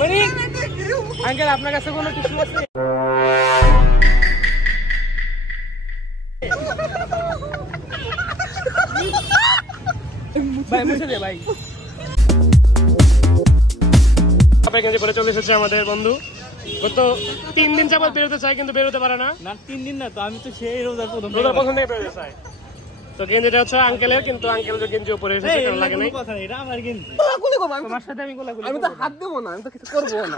মানে আঙ্কেল আপনার কাছে কোনো টিস্যু আছে? ভাই মুছে দে ভাই। পরে চলে এসেছে আমাদের বন্ধু। গত 3 দিন যাবত বেরোতে চাই কিন্তু বেরোতে পারে না। না 3 দিন না তো, আমি তো সেই রোজার প্রথম থেকে বেরোতে চাই। তো গেঞ্জিটা হচ্ছে আঙ্কেলের, কিন্তু আঙ্কেল যে গেঞ্জি উপরে এসেছে কেন লাগে নাই। এটা আমার গেঞ্জি। কোলাকুলি করব তোমার সাথে, আমি কোলাকুলি আমি তো হাত দেব না, আমি তো কিছু করব না।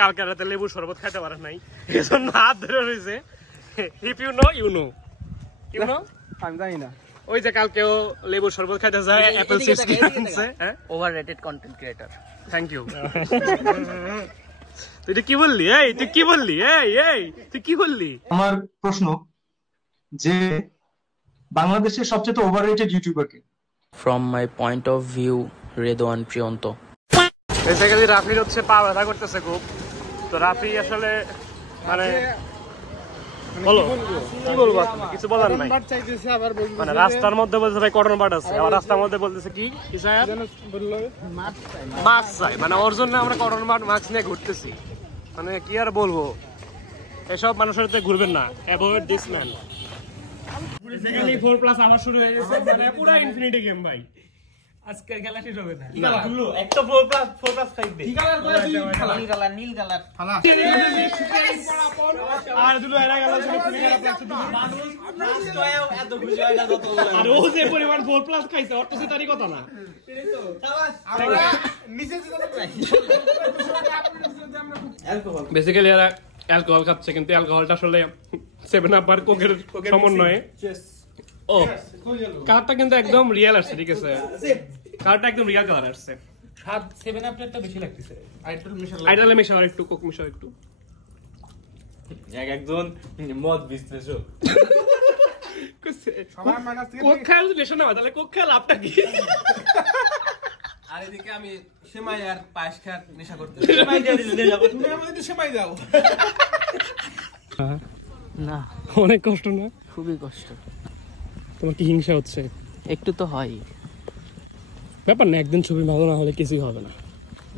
কালকে রাতে লেবু শরবত খাইতে পারে নাই, এজন্য হাত ধরে রয়েছে। If you know you know, you know আমি জানি না। ওই যে কালকেও লেবু শরবত খাইতে যায়, অ্যাপল চিপস কিনছে। হ্যাঁ, overrated content creator. Thank you. তুই কি বললি? তুই কি বললি? তুই কি বললি? আমার প্রশ্ন যে বাংলাদেশের সবচেয়ে ওভাররেটেড ইউটিউবার কে? From my point of view, Redwan Priyonto. Basically রাফির হচ্ছে পা ব্যথা করতেছে খুব। তো রাফি আসলে মানে বলো কি বলবো, কিছু বলার নাই। মানে রাস্তার মধ্যে বলছে ভাই কটন বাট আছে, আবার রাস্তার মধ্যে বলতেছে কি মাছ চাই। মানে ওর জন্য আমরা কটন বাট মাছ নিয়ে ঘুরতেছি। মানে কি আর বলবো, এসব মানুষের সাথে ঘুরবেন না। Avoid this man. বেসিক্যালি 4+ আবার শুরু হয়ে গেছে, মানে পুরো ইনফিনিটি গেম ভাই। আজকের খেলা শেষ হবে না। কি কালার হলো? একটা 4+5 দে। কি কালার করে তুই? নীল কালার ফালা। আর দুলো এরা গেল শুনে খুলে গেল প্লাস্টিক দুলো। মানুষ তোয়ও এত খুশি হয় না যত। আর ও যে পরিমাণ 4+ খাইছে অত সে তারই কথা না। এই তো শাবাশ। আমরা নিচে যেতে চাই। অ্যালকোহল। বেসিক্যালি এরা অ্যালকোহল খাচ্ছে, কিন্তু অ্যালকোহলটা আসলে 7 আপ আর কোকের সমন্বয়ে। ও কালারটা কিন্তু একদম রিয়েল আসছে, ঠিক আছে? কালারটা একদম রিয়েল কালার আসছে। স্বাদ 7 আপ এরটা বেশি লাগতেছে। আইডল মিশাও আর একটু কোক মিশাও একটু। একজন মদ বিশ্লেষক। সবার মাইনাস থেকে কোক খাওয়ার রিলেশন না, তাহলে কোক খাওয়ার লাভটা কি? আর এদিকে আমি সেমাই আর পায়েস খাওয়ার নেশা করতেছি। সেমাই দিয়ে দিলে যাব, তুমি আমাদের সেমাই দাও। না অনেক কষ্ট না? খুবই কষ্ট। তোমার কি হিংসা হচ্ছে? একটু তো হয়। ব্যাপার না, একদিন ছবি ভালো না হলে কিছুই হবে না।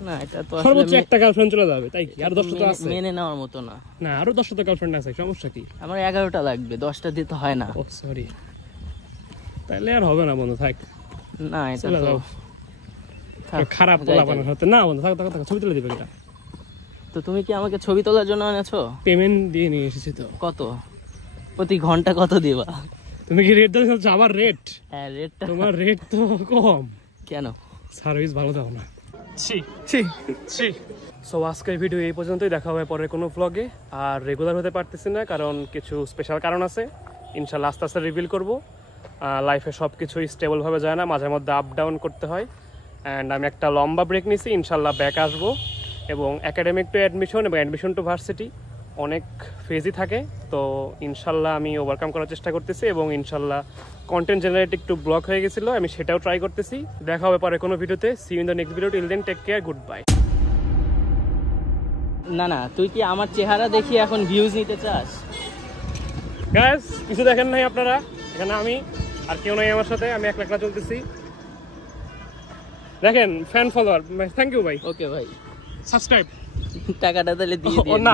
না এটা তো সর্বোচ্চ একটা গার্লফ্রেন্ড চলে যাবে, তাই কি? আর 10টা তো আছে, মেনে নেওয়ার মতো না। না আরো 10টা গার্লফ্রেন্ড আছে, সমস্যা কি? আমার 11টা লাগবে, 10টা দিতে হয় না। ও সরি, তাহলে আর হবে না বন্ধু, থাক। না এটা তো খারাপ পোলাপানের হতে না বন্ধু, থাক থাক থাক, ছবি তুলে দিবে এটা। তো তুমি কি আমাকে ছবি তোলার জন্য এনেছো? পেমেন্ট দিয়ে নিয়ে এসেছি তো। কত? প্রতি ঘন্টা কত দিবা? তুমি কি রেট দাও? আমার রেট? হ্যাঁ রেটটা। তোমার রেট তো কম। কেন? সার্ভিস ভালো দাও না। ছি ছি ছি। সো আজকের ভিডিও এই পর্যন্তই, দেখা হবে পরে কোনো ভ্লগে। আর রেগুলার হতে পারতেছি না কারণ কিছু স্পেশাল কারণ আছে, ইনশাল্লাহ আস্তে আস্তে রিভিল করবো। লাইফে সব কিছুই স্টেবলভাবে যায় না, মাঝে মধ্যে আপ ডাউন করতে হয়। অ্যান্ড আমি একটা লম্বা ব্রেক নিছি, ইনশাল্লাহ ব্যাক আসবো। এবং একাডেমিক টু অ্যাডমিশন এবং অ্যাডমিশন টু ভার্সিটি অনেক ফেজই থাকে, তো ইনশাল্লাহ আমি ওভারকাম করার চেষ্টা করতেছি। এবং ইনশাল্লাহ কন্টেন্ট জেনারেট একটু ব্লক হয়ে গেছিলো, আমি সেটাও ট্রাই করতেছি। দেখা হবে পরে কোনো ভিডিওতে। See you in the next video, till then take care, good bye. না না, তুই কি আমার চেহারা দেখি এখন ভিউজ নিতে চাস? গাইস কিছু দেখেন নাই আপনারা, এখানে আমি আর কেউ নাই আমার সাথে, আমি একলা চলতেছি। দেখেন ফ্যান ফলোয়ার, থ্যাংক ইউ ভাই। ওকে ভাই, সাবস্ক্রাইব। টাকাটা তাহলে দিয়ে দিন।